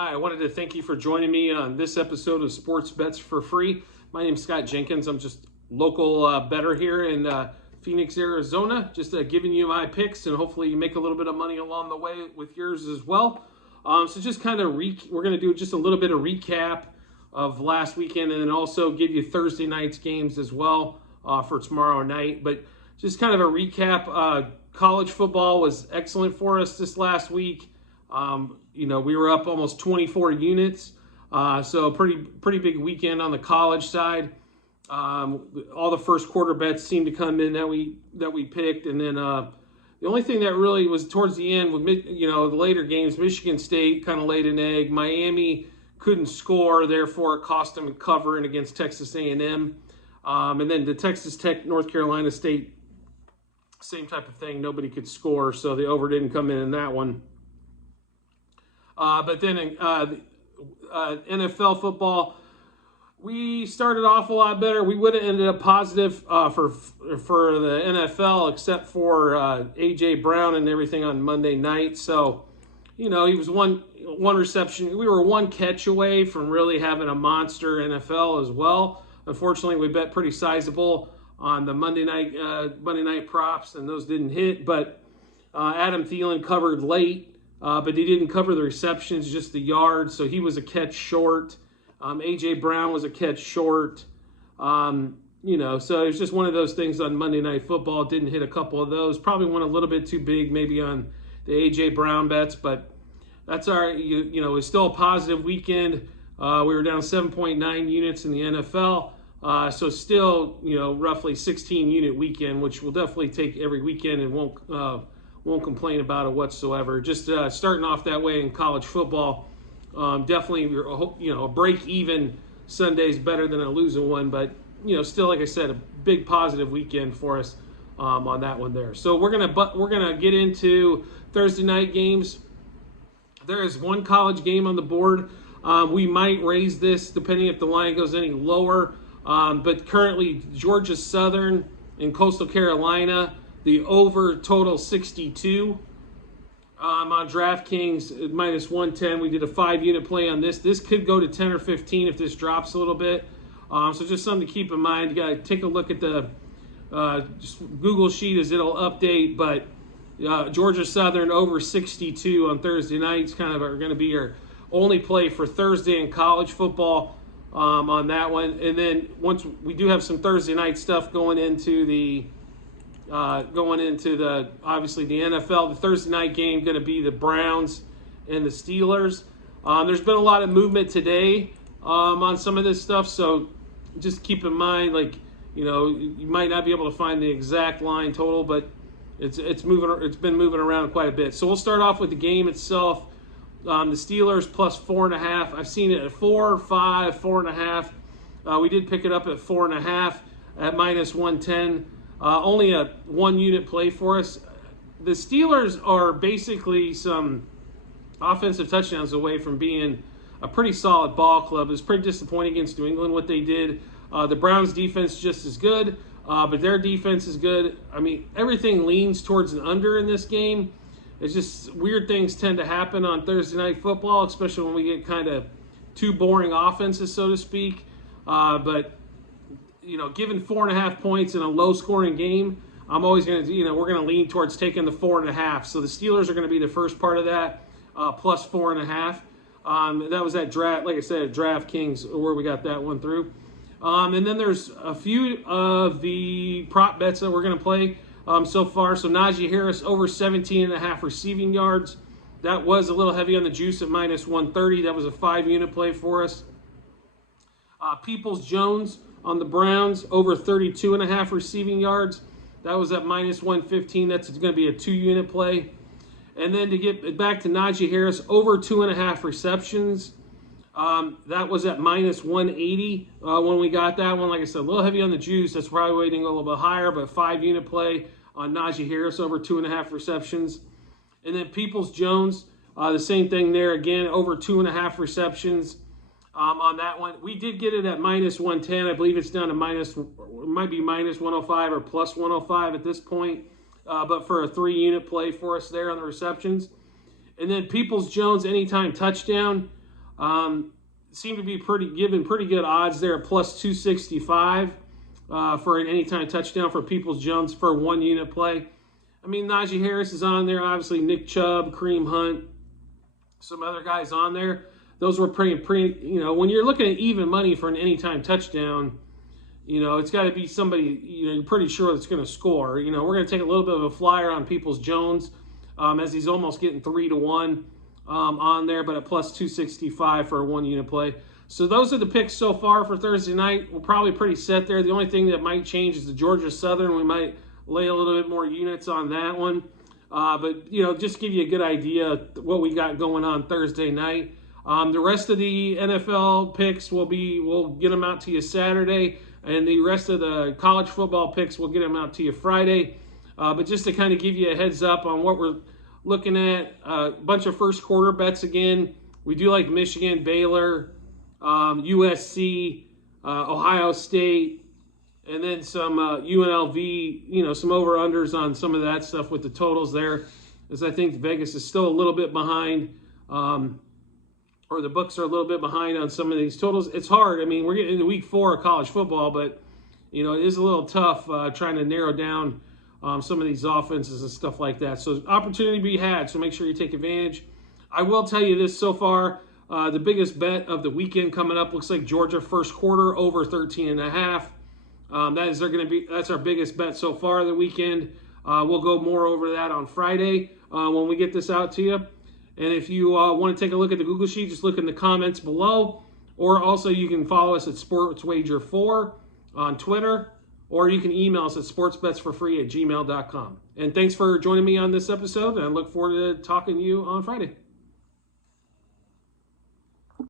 Hi, I wanted to thank you for joining me on this episode of Sports Bets for Free. My name is Scott Jenkins. I'm just local bettor here in Phoenix, Arizona. Just giving you my picks, and hopefully you make a little bit of money along the way with yours as well. So just kind of we're going to do just a little bit of recap of last weekend, and then also give you Thursday night's games as well for tomorrow night. But just kind of a recap. College football was excellent for us this last week. We were up almost 24 units, so pretty big weekend on the college side. All the first quarter bets seemed to come in that we picked, and then the only thing that really was towards the end with the later games, Michigan State kind of laid an egg. Miami couldn't score, therefore it cost them covering against Texas A&M, and then the Texas Tech North Carolina State, same type of thing. Nobody could score, so the over didn't come in that one. But then in NFL football, we started off a lot better. We would have ended up positive for the NFL, except for A.J. Brown and everything on Monday night. So, he was one reception. We were one catch away from really having a monster NFL as well. Unfortunately, we bet pretty sizable on the Monday night props, and those didn't hit. But Adam Thielen covered late. But he didn't cover the receptions, just the yards, so he was a catch short. A.J. Brown was a catch short. So it was just one of those things on Monday Night Football. Didn't hit a couple of those. Probably went a little bit too big maybe on the A.J. Brown bets, but that's all right. It was still a positive weekend. We were down 7.9 units in the NFL. So still, roughly 16-unit weekend, which we'll definitely take every weekend and won't complain about it whatsoever. Just starting off that way in college football, definitely a break-even Sunday is better than a losing one, but still, like I said, a big positive weekend for us on that one there. So we're gonna get into Thursday night games. There is one college game on the board. We might raise this depending if the line goes any lower, but currently Georgia Southern and Coastal Carolina. The over total 62 on DraftKings minus 110. We did a 5-unit play on this. This could go to 10 or 15 if this drops a little bit. So just something to keep in mind. You got to take a look at the just Google sheet as it'll update. But Georgia Southern over 62 on Thursday nights are going to be your only play for Thursday in college football on that one. And then once we do have some Thursday night stuff going into the obviously the NFL. The Thursday night game going to be the Browns and the Steelers. There's been a lot of movement today on some of this stuff, so just keep in mind, you might not be able to find the exact line total, but it's been moving around quite a bit. So we'll start off with the game itself. The Steelers plus 4.5. I've seen it at 4, 5, 4.5. We did pick it up at 4.5 at minus 110. Only a 1-unit play for us. The Steelers are basically some offensive touchdowns away from being a pretty solid ball club. It was pretty disappointing against New England what they did. The Browns' defense just as good, but their defense is good. I mean, everything leans towards an under in this game. It's just weird things tend to happen on Thursday Night Football, especially when we get kind of two boring offenses, so to speak. But given 4.5 points in a low-scoring game, I'm always going to, we're going to lean towards taking the 4.5. So the Steelers are going to be the first part of that, plus 4.5. That was at draft, like I said, at DraftKings where we got that one through. And then there's a few of the prop bets that we're going to play so far. So Najee Harris over 17.5 receiving yards. That was a little heavy on the juice at minus 130. That was a 5-unit play for us. Peoples-Jones on the Browns, over 32.5 receiving yards. That was at minus 115. That's going to be a 2-unit play. And then to get back to Najee Harris, over 2.5 receptions. That was at minus 180 when we got that one. Like I said, a little heavy on the juice. That's probably waiting a little bit higher, but 5-unit play on Najee Harris, over 2.5 receptions. And then Peoples-Jones, the same thing there. Again, over 2.5 receptions. On that one, we did get it at minus 110. I believe it's down to might be minus 105 or plus 105 at this point. But for a 3-unit play for us there on the receptions. And then Peoples-Jones anytime touchdown. Seem to be given pretty good odds there at plus 265 for an anytime touchdown for Peoples-Jones for 1 unit play. I mean, Najee Harris is on there. Obviously, Nick Chubb, Kareem Hunt, some other guys on there. Those were pretty, when you're looking at even money for an anytime touchdown, it's got to be somebody, you're pretty sure that's going to score. We're going to take a little bit of a flyer on Peoples-Jones as he's almost getting 3-1 on there, but at plus 265 for a 1 unit play. So those are the picks so far for Thursday night. We're probably pretty set there. The only thing that might change is the Georgia Southern. We might lay a little bit more units on that one. But, just give you a good idea what we got going on Thursday night. The rest of the NFL picks we'll get them out to you Saturday. And the rest of the college football picks, we'll get them out to you Friday. But just to kind of give you a heads up on what we're looking at, a bunch of first quarter bets again. We do like Michigan, Baylor, USC, Ohio State, and then some UNLV, some over-unders on some of that stuff with the totals there, as I think Vegas is still a little bit behind, or the books are a little bit behind on some of these totals. It's hard. I mean, we're getting into week 4 of college football, but, it is a little tough trying to narrow down some of these offenses and stuff like that. So opportunity to be had, so make sure you take advantage. I will tell you this so far, the biggest bet of the weekend coming up looks like Georgia first quarter over 13.5. That's our biggest bet so far of the weekend. We'll go more over that on Friday when we get this out to you. And if you want to take a look at the Google Sheet, just look in the comments below. Or also you can follow us at SportsWager4 on Twitter. Or you can email us at sportsbetsforfree@gmail.com. And thanks for joining me on this episode. And I look forward to talking to you on Friday.